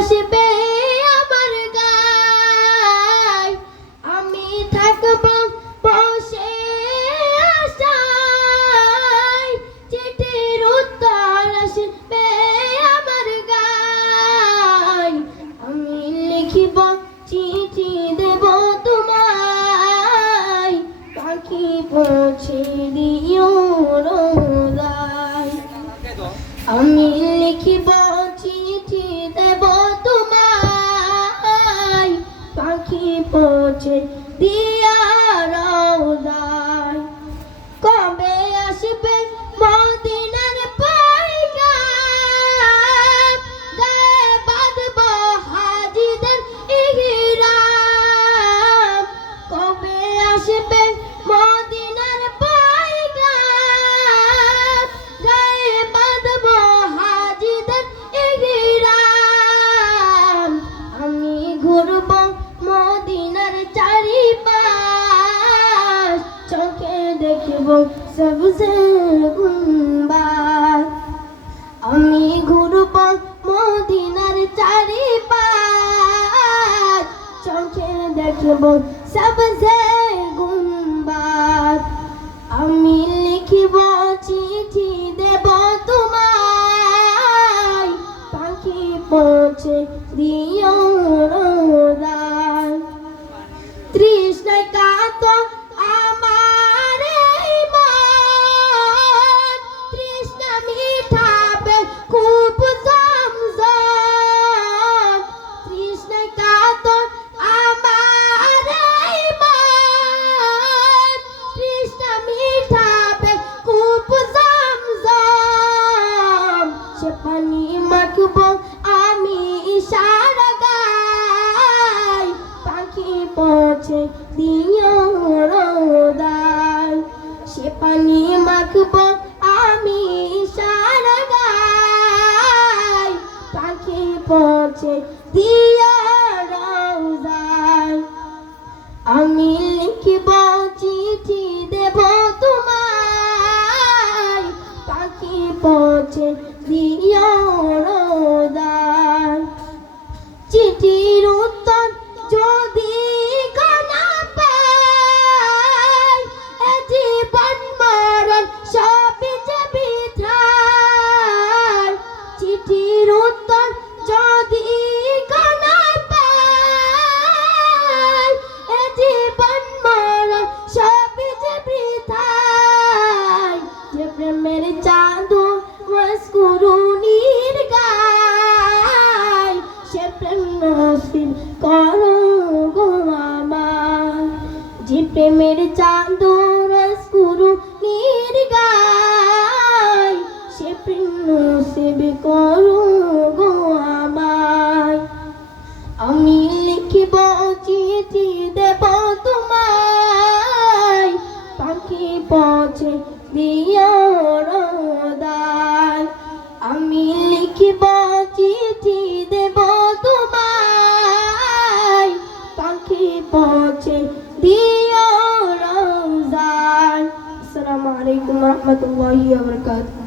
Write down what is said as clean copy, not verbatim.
আসবে আমার গায়, আমি থাকব বসে আশায়। চিঠির উত্তর আসবে আমার গায়, আমি লিখিব চিঠি দেব তোমায়, পাখি পৌঁছে দিও রোজায়। আমি লিখিব চিঠি দেব তোমায়, পাখি পৌঁছে দিয়া রোজায়। কবে আসবে মদিনার পয়গাম, গায়ে বাঁধব হাজিদের ইহরাম। কবে আসবে মদিনার পয়গাম, গায়ে বাঁধব হাজিদের ইহরাম। আমি ঘুরব মদিনার চারিপাশ, চোখে দেখব সবজে গুম্বাদ। আমি ঘুরব মদিনার চারিপাশ, চোখে দেখব সবজে গুম্বাদ। আমি লিখিব চিঠি দেব তোমায়, পাখি পৌঁছে দিও রোজায়। তৃষ্ণায় কাতর আমার এই মন, তৃষ্ণা মিঠাবে খুব জমজম। তৃষ্ণায় কাতর আমার এই মন, তৃষ্ণা মিঠাবে খুব জমজম। সে পানি মাখব আমি ইশারা গায়, পাখি পৌঁছে দিও রোজায়। সে পানি মাখব আমি ইশারা গায়, পাখি পৌঁছে দিও রোজায়। আমি লিখিব চিঠি দেব তোমায়, পাখি পৌঁছে দিও রোজায়। চিঠির উত্তর যদি না পাই, এ জীবন মরণ সবই যে বৃথায়। চিঠির উত্তর যদি না পাই, এ জীবন মরণ সবই যে বৃথায়। যে প্রেমের চাঁদো মস্কুরুনির গায়, সে প্রেম নসিব করো গো আমায়। যে প্রেমের চাঁদো মস্কুরুনির গায়, সে প্রেম নসিব করো গো আমায়। আমি লিখিব চিঠি দেব তোমায়, পাখি পৌঁছে দিও রোজায়। আমি লিখিব চিঠি দেব তোমায়, পাখি পৌঁছে দিও রোজায়। আসসালামু আলাইকুম ওয়া রাহমাতুল্লাহি ওয়া বারাকাতুহু।